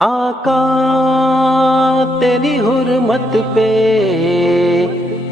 آقا تیری حرمت پہ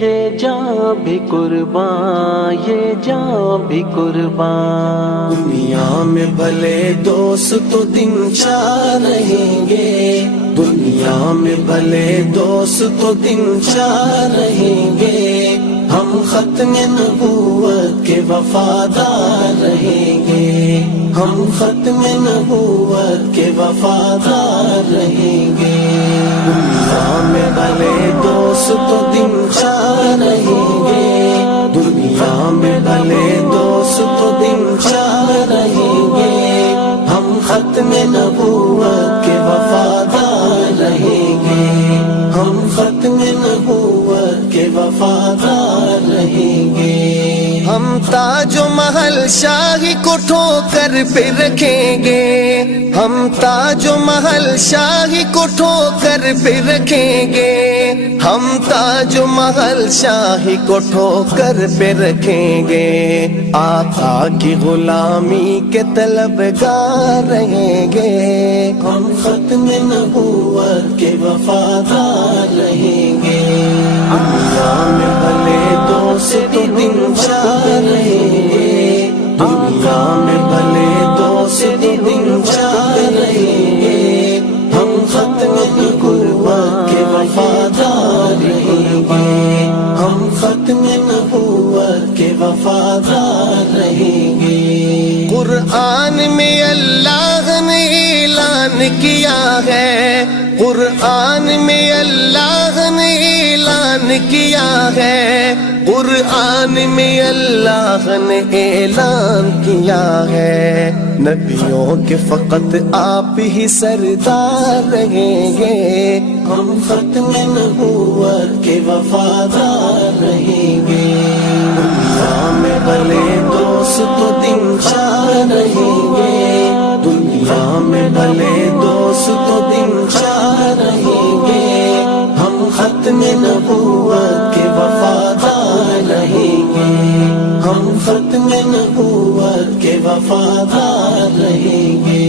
یہ جان بھی قربان، یہ جان بھی قربان۔ دنیا میں بھلے دوست تو دن چار رہیں گے، دنیا میں بھلے دوست تو دن چار رہیں گے، ہم ختم نبوت کے وفادار رہیں گے، ہم ختم نبوت کے وفادار رہیں گے۔ دنیا میں بھلے دوست تو دن چار رہیں گے، دنیا میں بھلے دوست تو دن چار رہیں گے، ہم ختم نبوت کے وفادار رہیں گے، ہم ختم نبوت کے وفادار رہیں گے۔ ہم تاج و محل شاہی کو ٹھوکر پہ رکھیں گے، ہم تاج و محل شاہی کو ٹھوکر پہ رکھیں گے، ہم تاج و محل شاہی کو ٹھوکر پہ رکھیں گے، آقا کی غلامی کے طلبگار رہیں گے، ہم ختم نبوت کے وفادار رہیں گے۔ دنیا میں بھلے دوست تو دن چار رہیں گے، دنیا میں بھلے دوست تو دن چار رہیں گے، ہم ختم نبوت کے وفادار رہیں گے، ہم ختم نبوت کے وفادار رہیں گے۔ قرآن میں اللہ نے اعلان کیا ہے، قرآن میں اللہ نے اعلان کیا ہے، قرآن میں اللہ نے اعلان کیا ہے، نبیوں کے فقط آپ ہی سردار رہیں گے، ہم ختم نبوت کے وفادار رہیں گے۔ دنیا میں بھلے دوست تو دن چار رہیں گے، دنیا میں بھلے دوست تو دن چار رہیں گے، ہم ختم نبوت کے وفادار رہیں گے، ہم ختم نبوت کے وفادار رہیں گے۔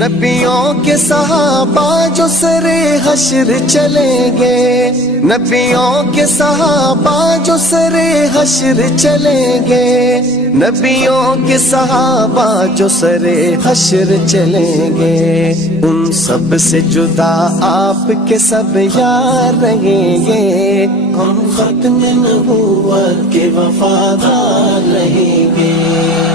نبیوں کے صحابہ جو سر حشر چلیں گے، نبیوں کے صحابہ جو سر حشر چلیں گے، نبیوں کے صحابہ جو سر حشر چلیں گے، ان سب سے جدا آپ کے سب یار رہیں گے، ہم ختم نبوت کے وفادار رہیں گے۔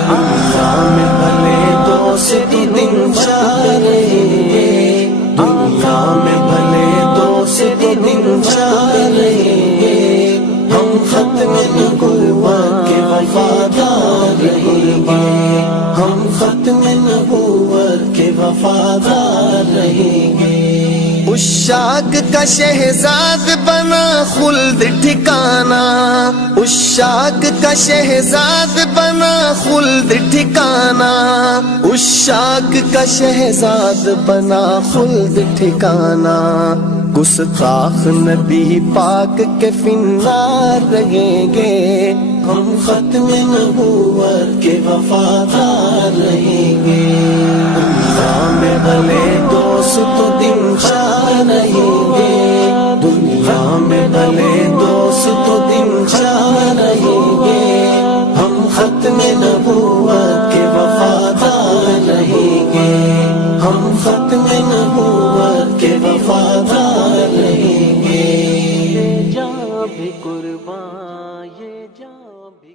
دنیا میں بھلے دوست تو دن چار رہیں گے، دنیا میں بھلے دوست تو دن چار رہیں گے، ہم ختم نبوت کے وفادار رہیں گے، ہم ختم نبوت کے وفادار رہیں گے۔ عشاق کا شہزاد بنا خلد ٹھکانا، عشاق کا شہزاد بنا خلد ٹھکانا، عشاق کا شہزاد بنا خلد ٹھکانا، گستاخ نبی پاک کے فنار رہیں گے، ہم ختم نبوت کے وفادار رہیں گے۔ دنیا میں بھلے دوست تو دن چار رہیں گے، دنیا میں بھلے دوست تو دن چار رہیں گے، ہم ختم نبوت کے وفادار رہیں گے، ہم ختم نبوت کے وفادار رہیں گے۔ یہ جان بھی قربان، یہ جان بھی